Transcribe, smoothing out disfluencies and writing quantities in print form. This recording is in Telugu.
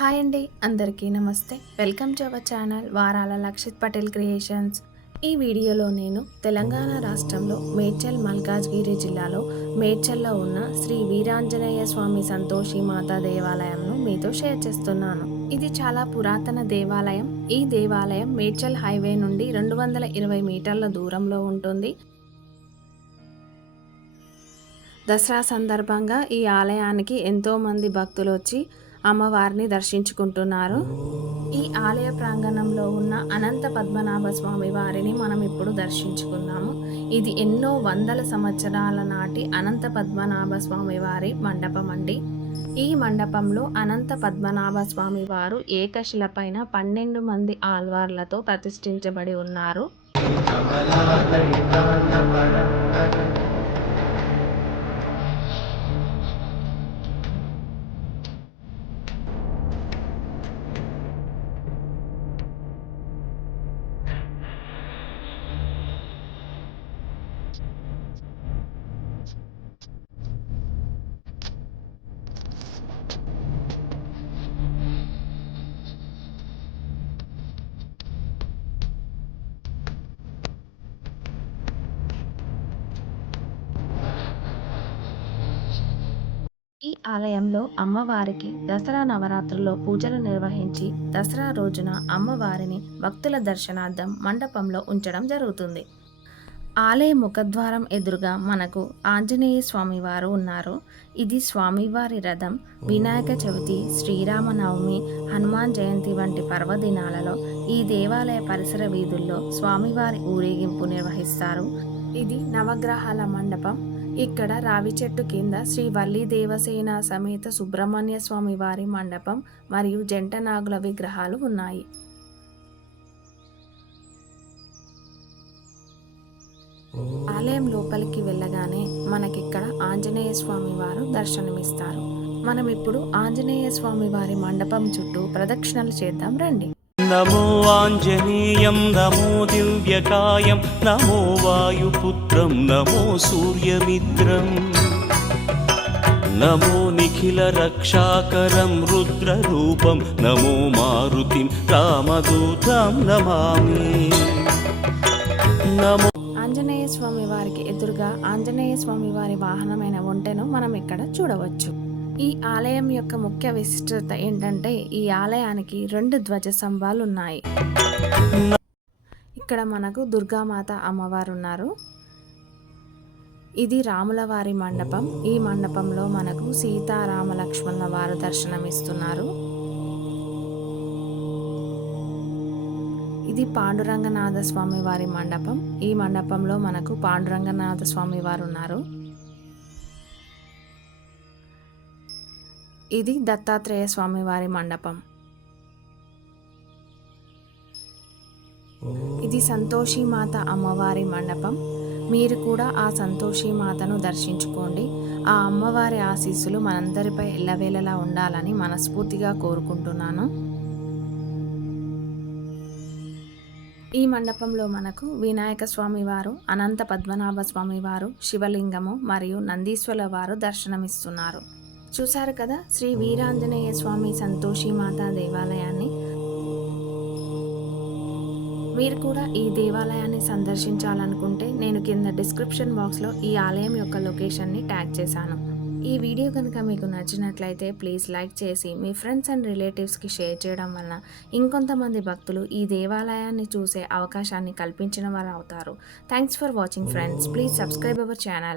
హాయ్ అండి, అందరికీ నమస్తే. వెల్కమ్ టు అవర్ ఛానల్ వారాల లక్షిత్ పటేల్ క్రియేషన్స్. ఈ వీడియోలో నేను తెలంగాణ రాష్ట్రంలో మేడ్చల్ మల్కాజ్గిరి జిల్లాలో మేడ్చల్లో ఉన్న శ్రీ వీరాంజనేయ స్వామి సంతోషి మాతా దేవాలయంను మీతో షేర్ చేస్తున్నాను. ఇది చాలా పురాతన దేవాలయం. ఈ దేవాలయం మేడ్చల్ హైవే నుండి 220 మీటర్ల దూరంలో ఉంటుంది. దసరా సందర్భంగా ఈ ఆలయానికి ఎంతోమంది భక్తులు వచ్చి అమ్మవారిని దర్శించుకుంటున్నారు. ఈ ఆలయ ప్రాంగణంలో ఉన్న అనంత పద్మనాభ స్వామి వారిని మనం ఇప్పుడు దర్శించుకుందాము. ఇది ఎన్నో వందల సంవత్సరాల నాటి అనంత పద్మనాభ స్వామి వారి మండపం అండి. ఈ మండపంలో అనంత పద్మనాభ స్వామి వారు ఏకశిల పైన 12 మంది ఆల్వార్లతో ప్రతిష్ఠించబడి ఉన్నారు. ఈ ఆలయంలో అమ్మవారికి దసరా నవరాత్రుల్లో పూజలు నిర్వహించి దసరా రోజున అమ్మవారిని భక్తుల దర్శనార్థం మండపంలో ఉంచడం జరుగుతుంది. ఆలయ ముఖద్వారం ఎదురుగా మనకు ఆంజనేయ స్వామివారు ఉన్నారు. ఇది స్వామివారి రథం. వినాయక చవితి, శ్రీరామనవమి, హనుమాన్ జయంతి వంటి పర్వదినాలలో ఈ దేవాలయ పరిసర వీధుల్లో స్వామివారి ఊరేగింపు నిర్వహిస్తారు. ఇది నవగ్రహాల మండపం. ఇక్కడ రావి చెట్టు కింద శ్రీ వల్లి దేవసేన సమేత సుబ్రహ్మణ్య స్వామి వారి మండపం మరియు జంట నాగుల విగ్రహాలు ఉన్నాయి. ఆలయం లోపలికి వెళ్ళగానే మనకిక్కడ ఆంజనేయ స్వామి వారు దర్శనమిస్తారు. మనం ఇప్పుడు ఆంజనేయ స్వామి వారి మండపం చుట్టూ ప్రదక్షిణలు చేద్దాం రండి. నమో ఆంజనేయం నమో దివ్యకాయం నమో వాయుపుత్రం నమో సూర్యమిత్రం నమో నిఖిల రక్షాకరం రుద్రరూపం నమో మారుతిం రామదూతం నమామి. నమో ఆంజనేయ స్వామి వారికి ఎదురుగా ఆంజనేయ స్వామి వారి వాహనమైన ఒంటెను మనం ఇక్కడ చూడవచ్చు. ఈ ఆలయం యొక్క ముఖ్య విశిష్టత ఏంటంటే ఈ ఆలయానికి 2 ధ్వజ స్తంభాలు ఉన్నాయి. ఇక్కడ మనకు దుర్గామాత అమ్మవారు ఉన్నారు. ఇది రాముల వారి మండపం. ఈ మండపంలో మనకు సీతారామ లక్ష్మణుల వారు దర్శనమిస్తున్నారు. ఇది పాండురంగనాథ స్వామి వారి మండపం. ఈ మండపంలో మనకు పాండురంగనాథ స్వామి వారు ఉన్నారు. ఇది దత్తాత్రేయ స్వామి వారి మండపం. ఇది సంతోషి మాత అమ్మవారి మండపం. మీరు కూడా ఆ సంతోషి మాతను దర్శించుకోండి. ఆ అమ్మవారి ఆశీస్సులు మనందరిపై ఎల్లవేళలా ఉండాలని మనస్ఫూర్తిగా కోరుకుంటున్నాను. ఈ మండపంలో మనకు వినాయక స్వామి వారు, అనంత పద్మనాభ స్వామి వారు, శివలింగము మరియు నందీశ్వర వారు దర్శనమిస్తున్నారు. చూశారు కదా శ్రీ వీరాంజనేయ స్వామి సంతోషి మాతా దేవాలయాన్ని. మీరు కూడా ఈ దేవాలయాన్ని సందర్శించాలనుకుంటే నేను కింద డిస్క్రిప్షన్ బాక్స్లో ఈ ఆలయం యొక్క లొకేషన్ని ట్యాగ్ చేశాను. ఈ వీడియో కనుక మీకు నచ్చినట్లయితే ప్లీజ్ లైక్ చేసి మీ ఫ్రెండ్స్ అండ్ రిలేటివ్స్కి షేర్ చేయడం వలన ఇంకొంతమంది భక్తులు ఈ దేవాలయాన్ని చూసే అవకాశాన్ని కల్పించిన వారు అవుతారు. Thanks for watching friends. Please subscribe our channel.